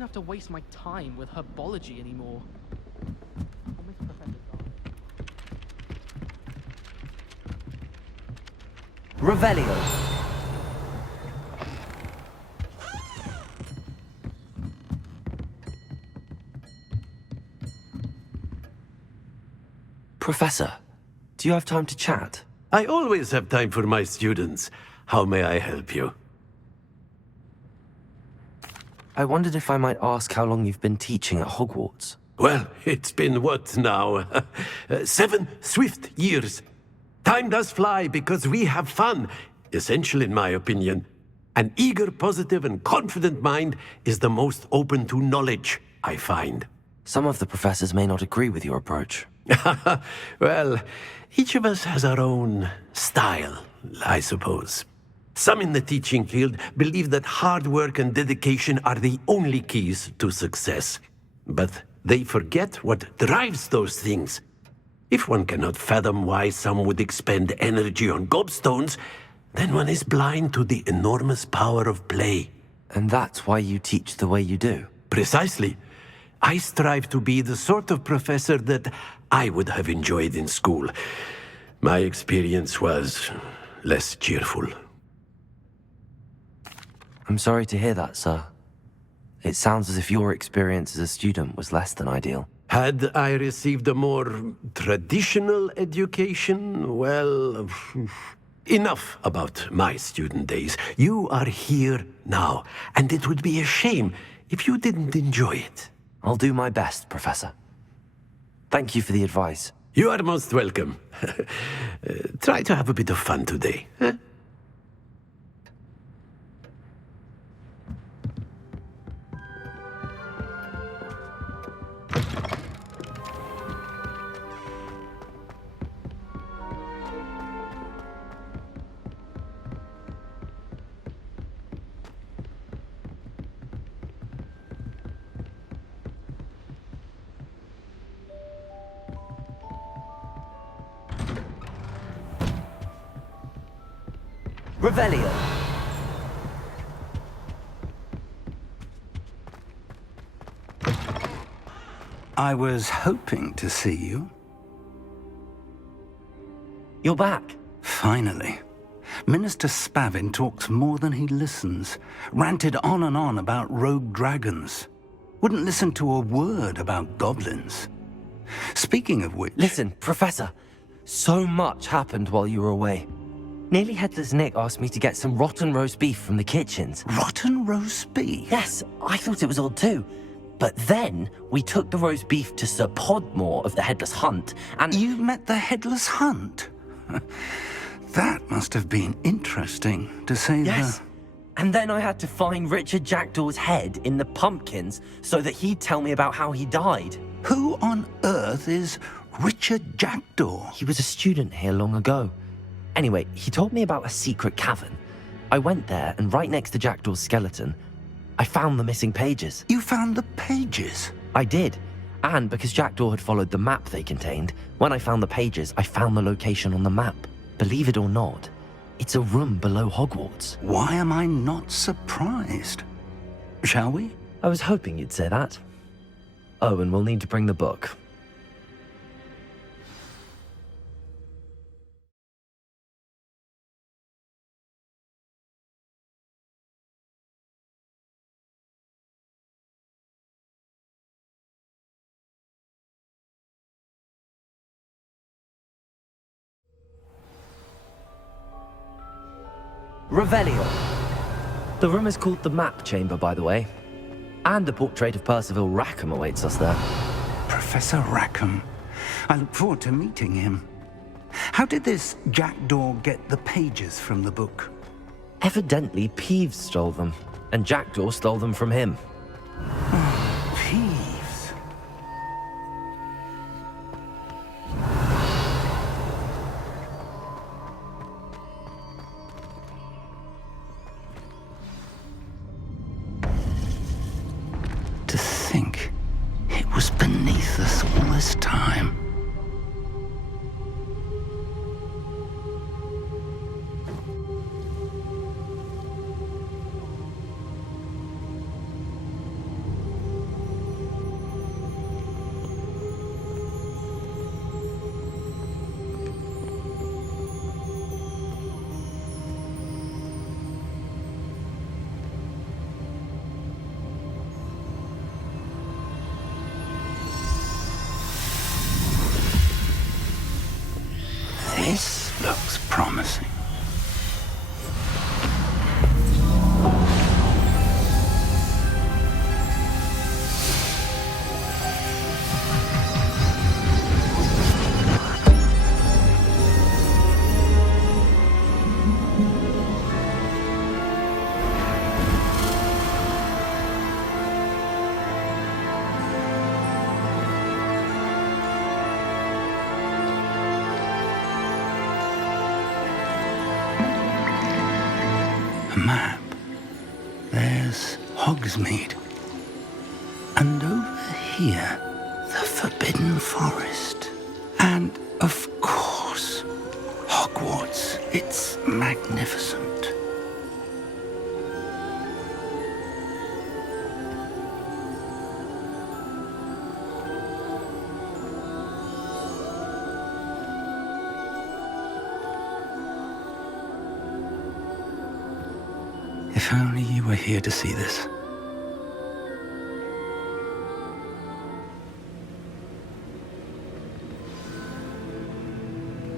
won't have to waste my time with herbology anymore. I'll miss Professor Dark. Revelio. Professor, do you have time to chat? I always have time for my students. How may I help you? I wondered if I might ask how long you've been teaching at Hogwarts. Well, it's been what now? 7 swift years. Time does fly because we have fun. Essential in my opinion. An eager, positive, and confident mind is the most open to knowledge, I find. Some of the professors may not agree with your approach. Well, each of us has our own style, I suppose. Some in the teaching field believe that hard work and dedication are the only keys to success. But they forget what drives those things. If one cannot fathom why some would expend energy on gobstones, then one is blind to the enormous power of play. And that's why you teach the way you do? Precisely. I strive to be the sort of professor that I would have enjoyed in school. My experience was less cheerful. I'm sorry to hear that, sir. It sounds as if your experience as a student was less than ideal. Had I received a more traditional education, well, enough about my student days. You are here now, and it would be a shame if you didn't enjoy it. I'll do my best, Professor. Thank you for the advice. You are most welcome. Try to have a bit of fun today, huh? Revelio. I was hoping to see you. You're back. Finally. Minister Spavin talks more than he listens. Ranted on and on about rogue dragons. Wouldn't listen to a word about goblins. Speaking of which... Listen, Professor. So much happened while you were away. Nearly Headless Nick asked me to get some rotten roast beef from the kitchens. Rotten roast beef? Yes, I thought it was odd too. But then we took the roast beef to Sir Podmore of the Headless Hunt, and... You met the Headless Hunt? That must have been interesting, to say Yes. And then I had to find Richard Jackdaw's head in the pumpkins so that he'd tell me about how he died. Who on earth is Richard Jackdaw? He was a student here long ago. Anyway, he told me about a secret cavern. I went there, and right next to Jackdaw's skeleton, I found the missing pages. You found the pages? I did. And because Jackdaw had followed the map they contained, when I found the pages, I found the location on the map. Believe it or not, it's a room below Hogwarts. Why am I not surprised? Shall we? I was hoping you'd say that. Oh, and we'll need to bring the book. Revelio. The room is called the Map Chamber, by the way. And a portrait of Percival Rackham awaits us there. Professor Rackham. I look forward to meeting him. How did this Jackdaw get the pages from the book? Evidently, Peeves stole them, and Jackdaw stole them from him. Peeves. To think it was beneath us all this time. there's Hogsmeade. And over here, the Forbidden Forest. And, of course, Hogwarts. It's magnificent. If only you were here to see this.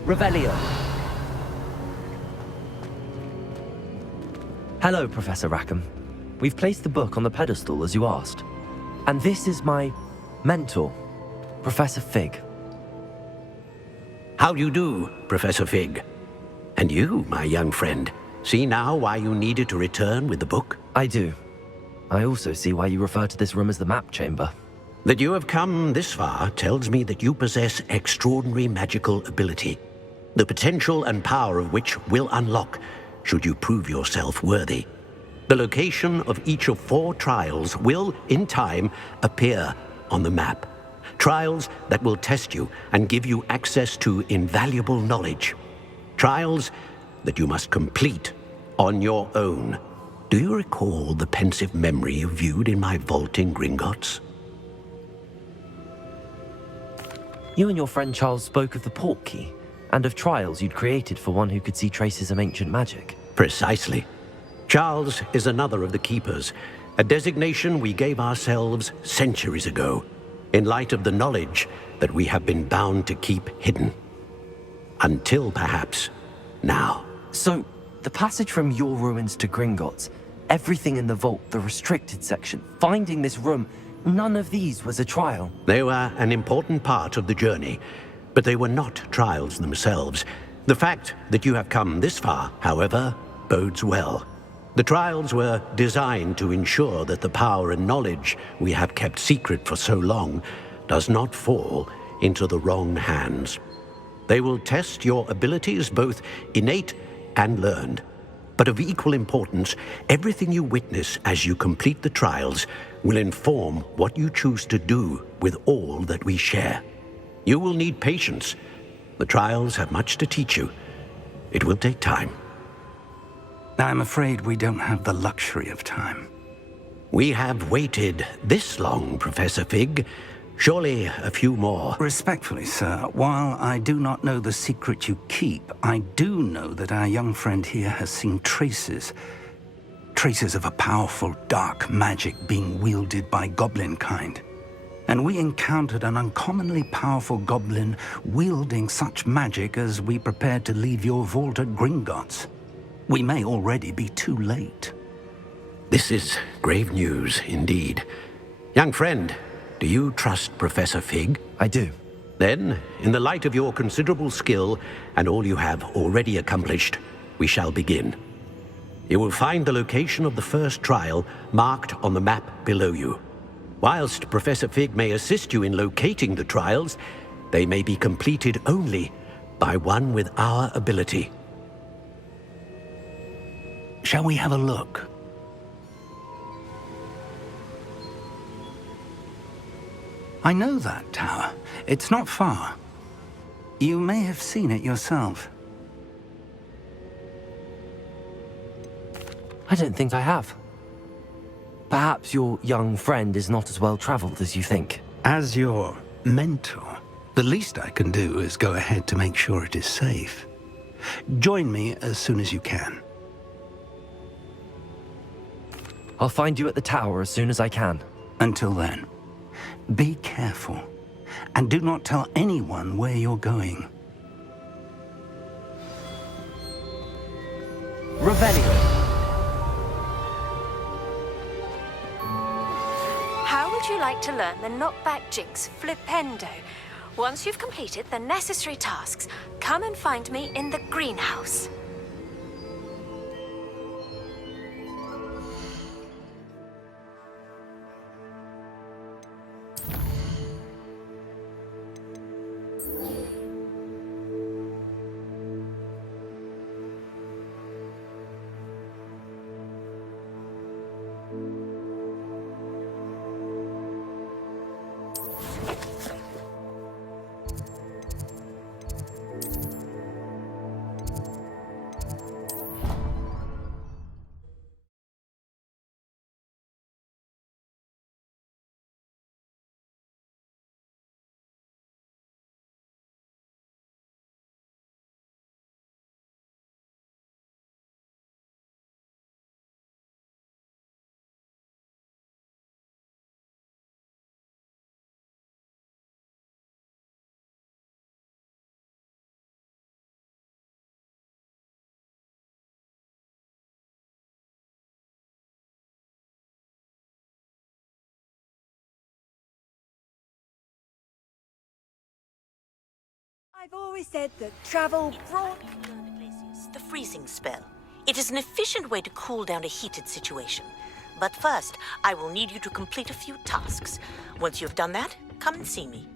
Revelio. Hello, Professor Rackham. We've placed the book on the pedestal as you asked. And this is my mentor, Professor Fig. How do you do, Professor Fig? And you, my young friend, see now why you needed to return with the book? I do. I also see why you refer to this room as the map chamber. That you have come this far tells me that you possess extraordinary magical ability, the potential and power of which will unlock should you prove yourself worthy. The location of each of 4 trials will, in time, appear on the map. Trials that will test you and give you access to invaluable knowledge. Trials that you must complete on your own. Do you recall the pensive memory you viewed in my vault in Gringotts? You and your friend Charles spoke of the portkey, and of trials you'd created for one who could see traces of ancient magic. Precisely. Charles is another of the Keepers, a designation we gave ourselves centuries ago, in light of the knowledge that we have been bound to keep hidden. Until, perhaps, now. So, the passage from your ruins to Gringotts, everything in the vault, the restricted section, finding this room, none of these was a trial. They were an important part of the journey, but they were not trials themselves. The fact that you have come this far, however, bodes well. The trials were designed to ensure that the power and knowledge we have kept secret for so long does not fall into the wrong hands. They will test your abilities, both innate and learned. But of equal importance, everything you witness as you complete the trials will inform what you choose to do with all that we share. You will need patience. The trials have much to teach you. It will take time. I'm afraid we don't have the luxury of time. We have waited this long, Professor Fig. Surely a few more. Respectfully, sir, while I do not know the secret you keep, I do know that our young friend here has seen traces of a powerful dark magic being wielded by goblin kind. And we encountered an uncommonly powerful goblin wielding such magic as we prepared to leave your vault at Gringotts. We may already be too late. This is grave news indeed. Young friend, do you trust Professor Fig? I do. Then, in the light of your considerable skill and all you have already accomplished, we shall begin. You will find the location of the first trial marked on the map below you. Whilst Professor Fig may assist you in locating the trials, they may be completed only by one with our ability. Shall we have a look? I know that tower. It's not far. You may have seen it yourself. I don't think I have. Perhaps your young friend is not as well traveled as you think. As your mentor, the least I can do is go ahead to make sure it is safe. Join me as soon as you can. I'll find you at the tower as soon as I can. Until then, be careful, and do not tell anyone where you're going. Revelio. How would you like to learn the knockback jinx flipendo? Once you've completed the necessary tasks, come and find me in the greenhouse. I've always said that travel brought... The freezing spell. It is an efficient way to cool down a heated situation. But first, I will need you to complete a few tasks. Once you've done that, come and see me.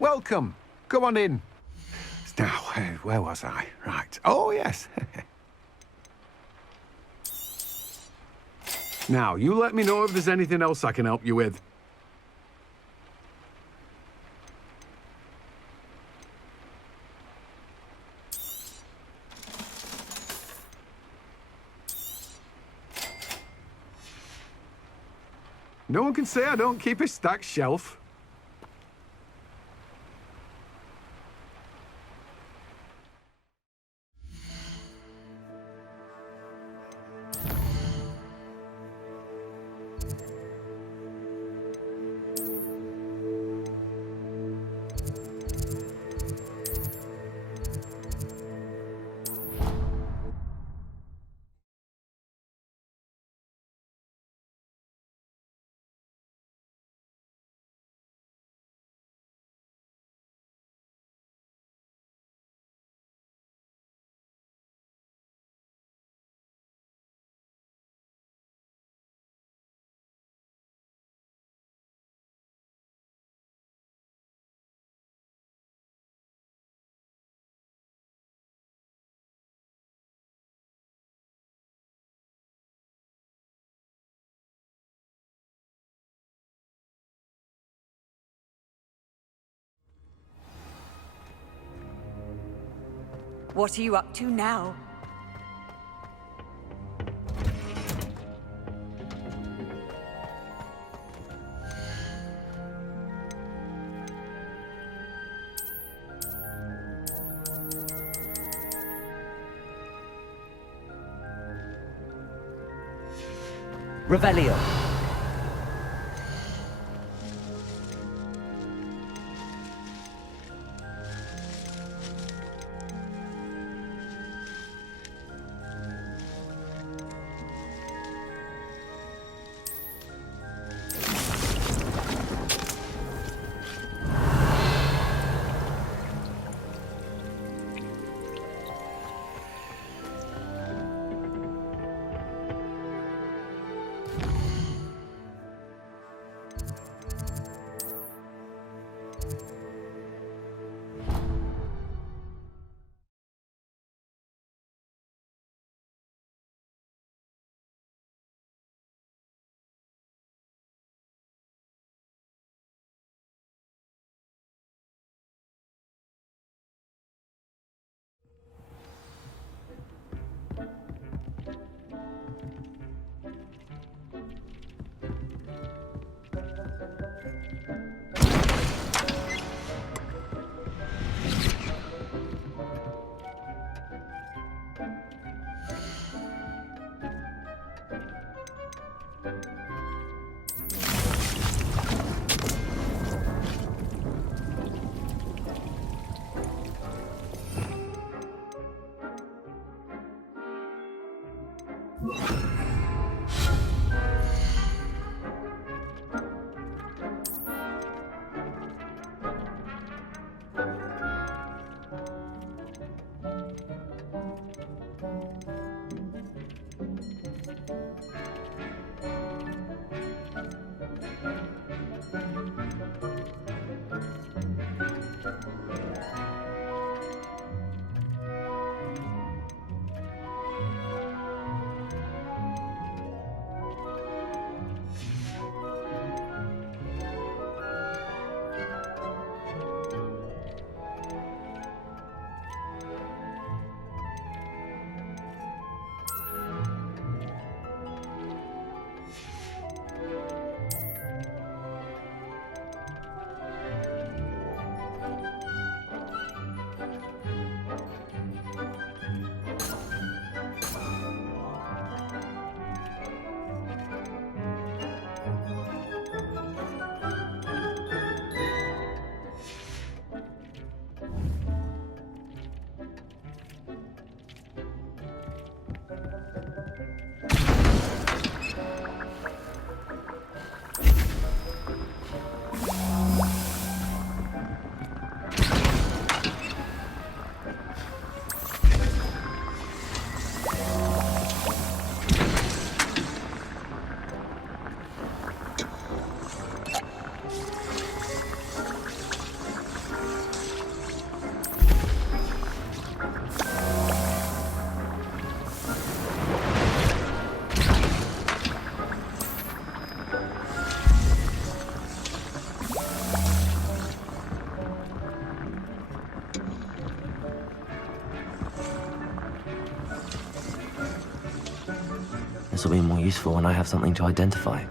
Welcome. Come on in. Now, where was I? Right. Oh, yes. Now, you let me know if there's anything else I can help you with. No one can say I don't keep a stacked shelf. What are you up to now? Revelio. This will be more useful when I have something to identify.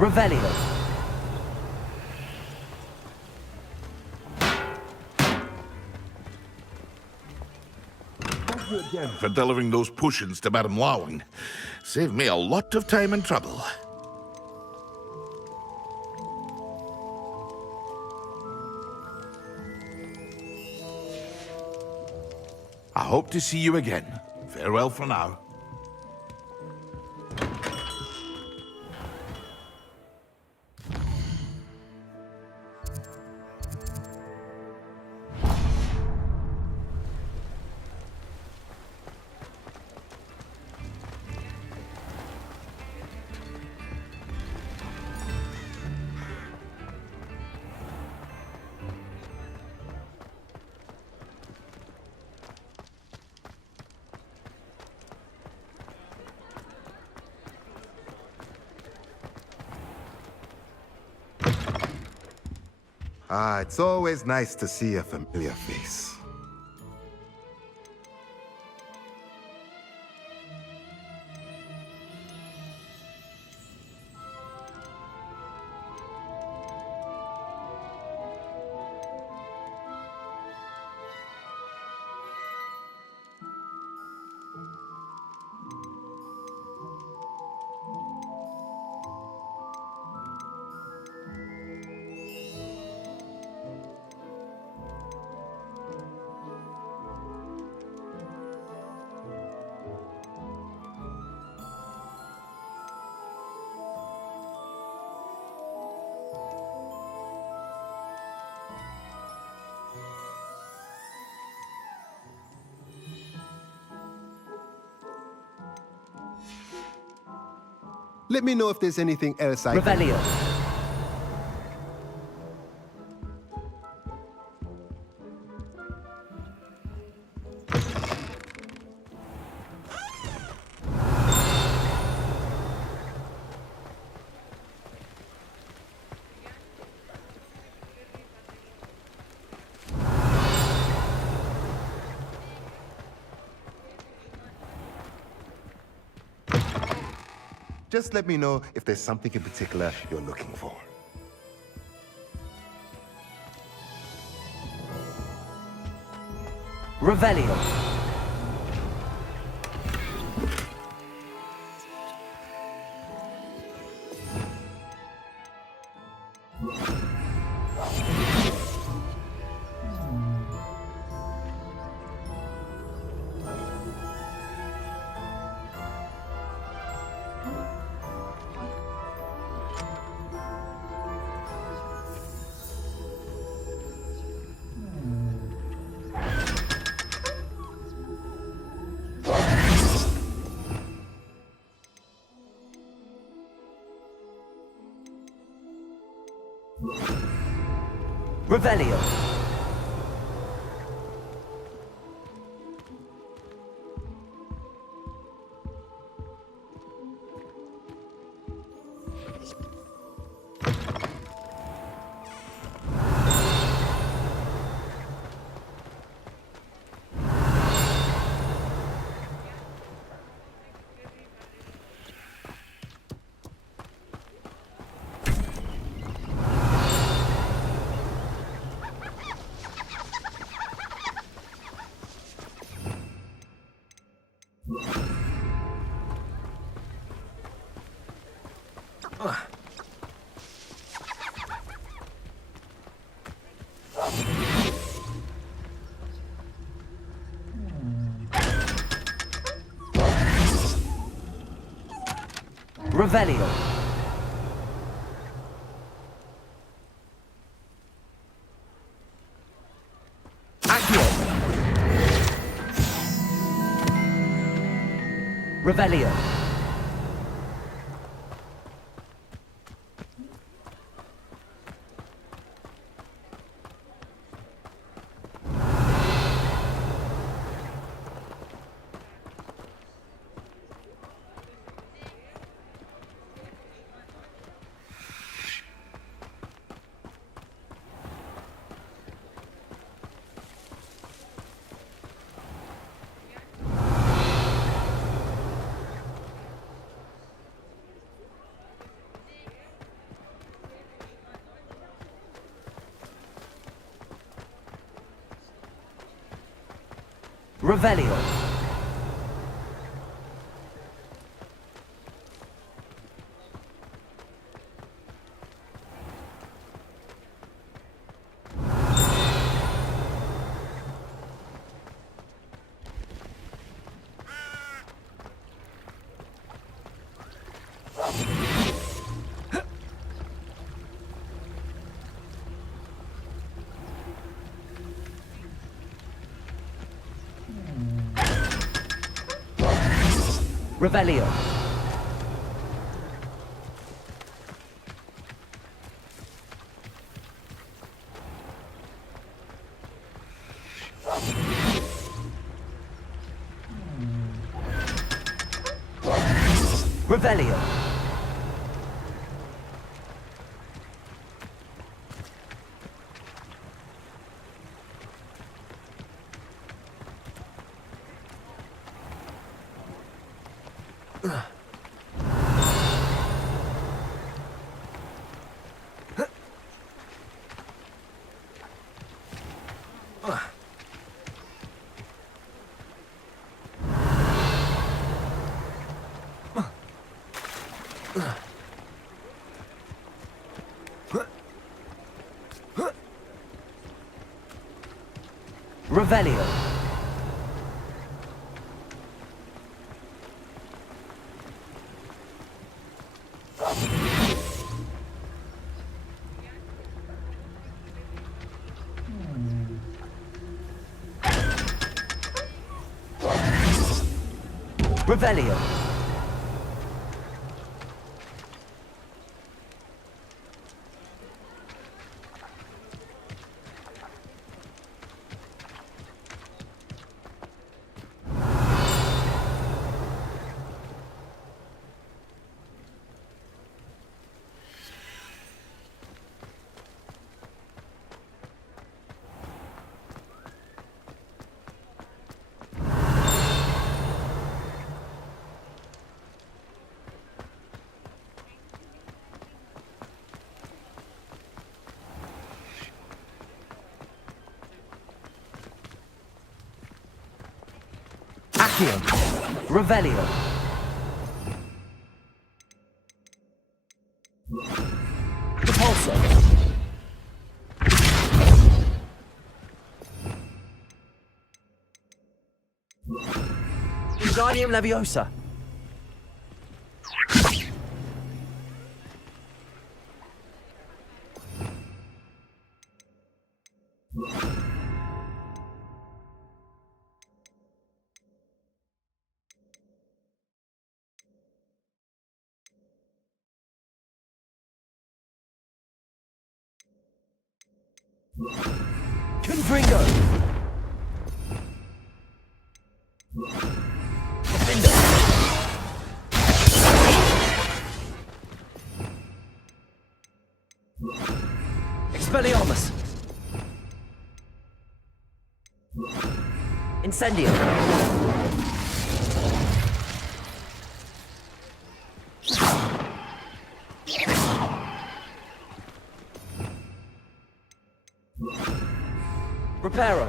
Revelio. Thank you again for delivering those potions to Madame Lawing. Saved me a lot of time and trouble. I hope to see you again. Farewell for now. Ah, it's always nice to see a familiar face. Let me know if there's anything else I can... Revelio. Just let me know if there's something in particular you're looking for. Revelio. Revelio. Revelio. Accio. Revelio. Revelio. Revelio. Revelio. Revelio. Revelio. Accio. Revelio. Repulsor. Wingardium Leviosa. Confringo. Expelliarmus. Incendio. Reparo.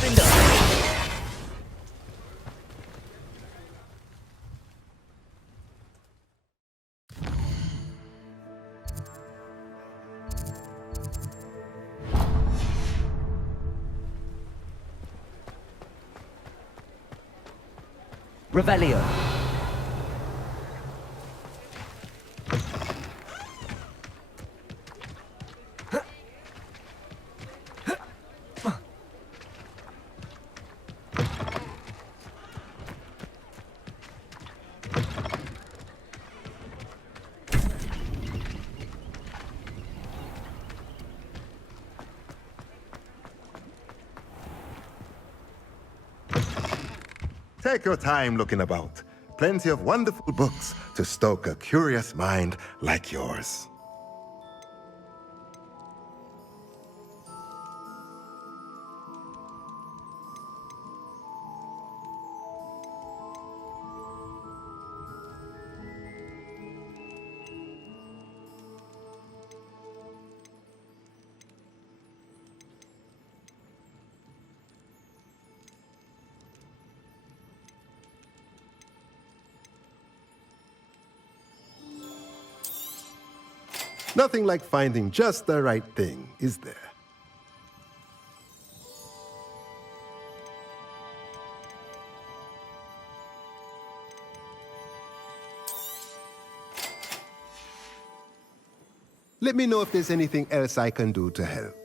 Findo. Revelio. Take your time looking about. plenty of wonderful books to stoke a curious mind like yours. Nothing like finding just the right thing, is there? Let me know if there's anything else I can do to help.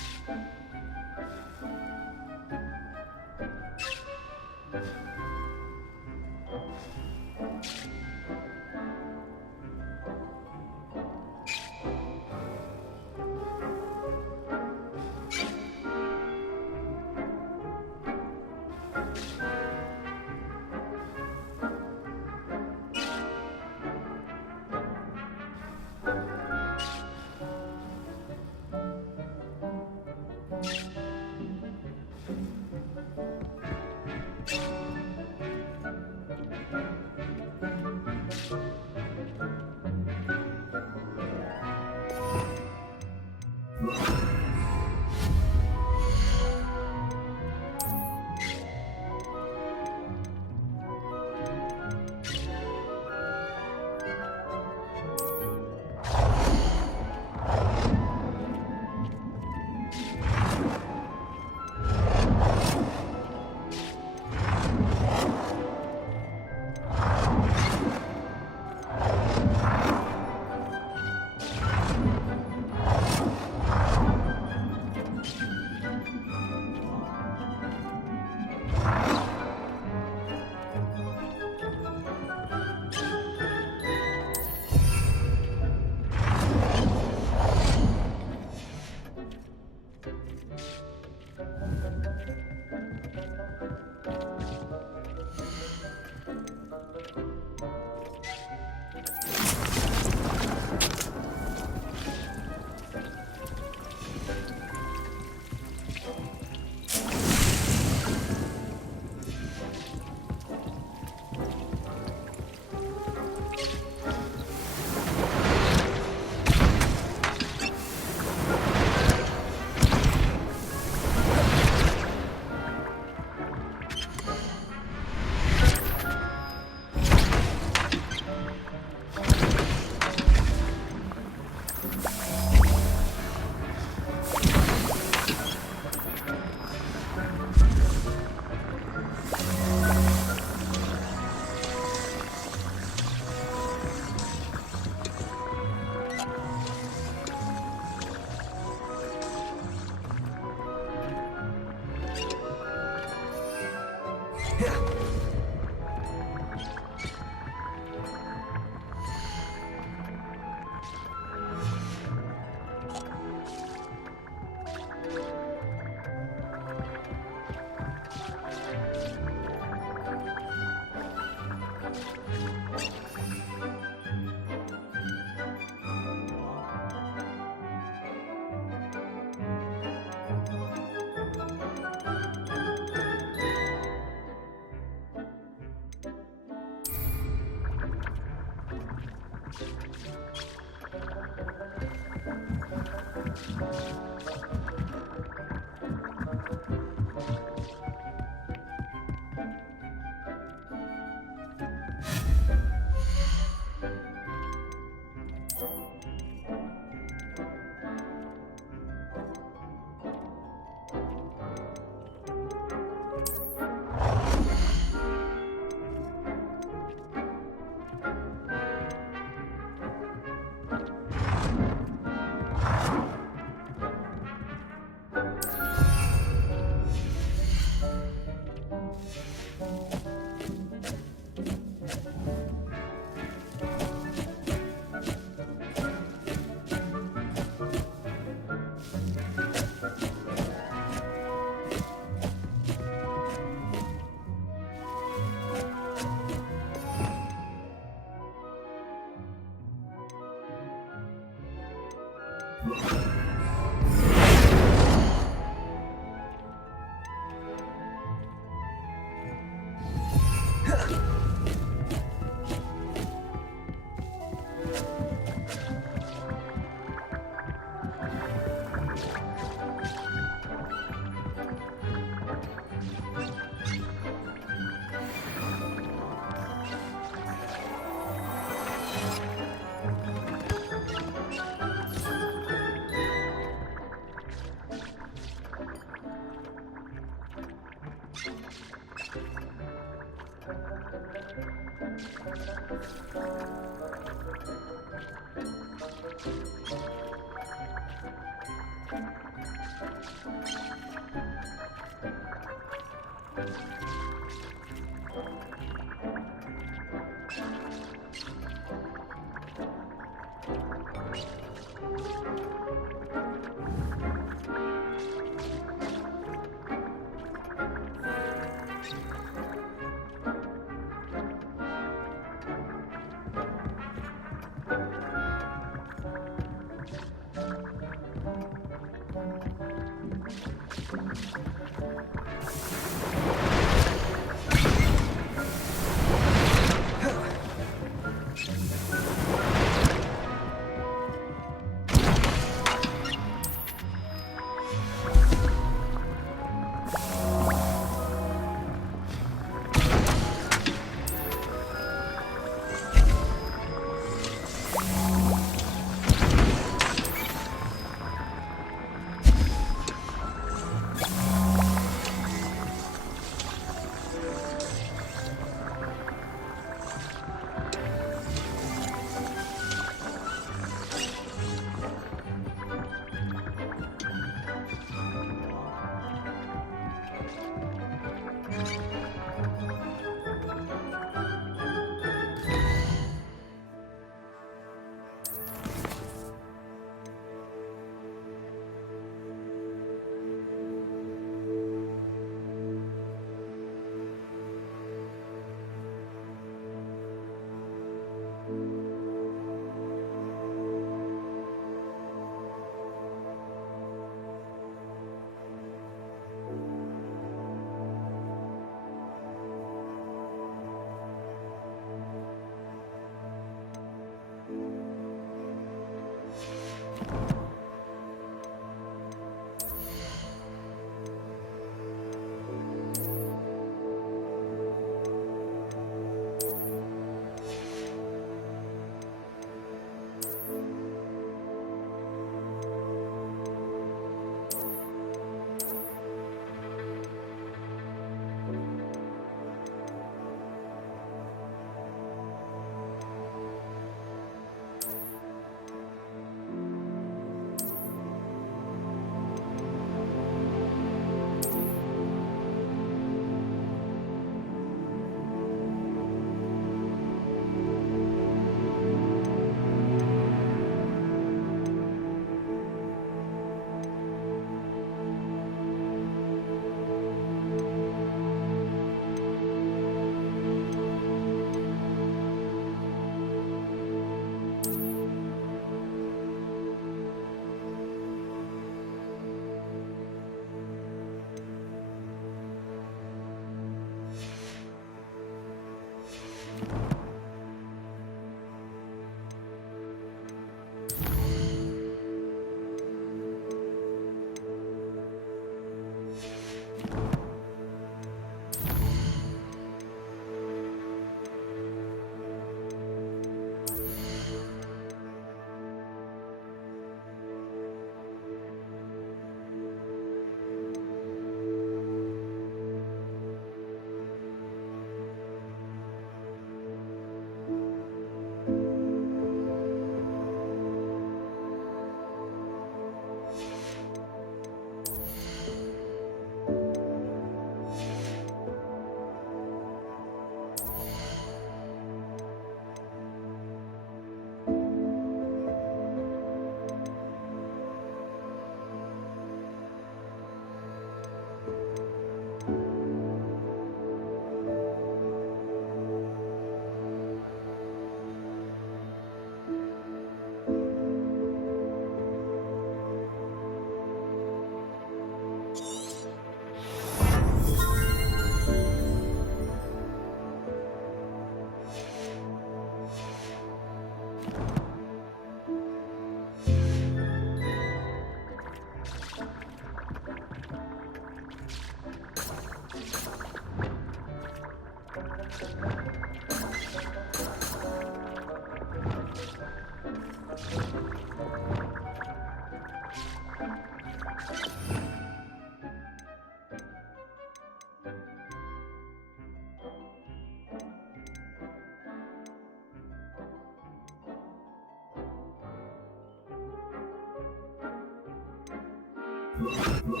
you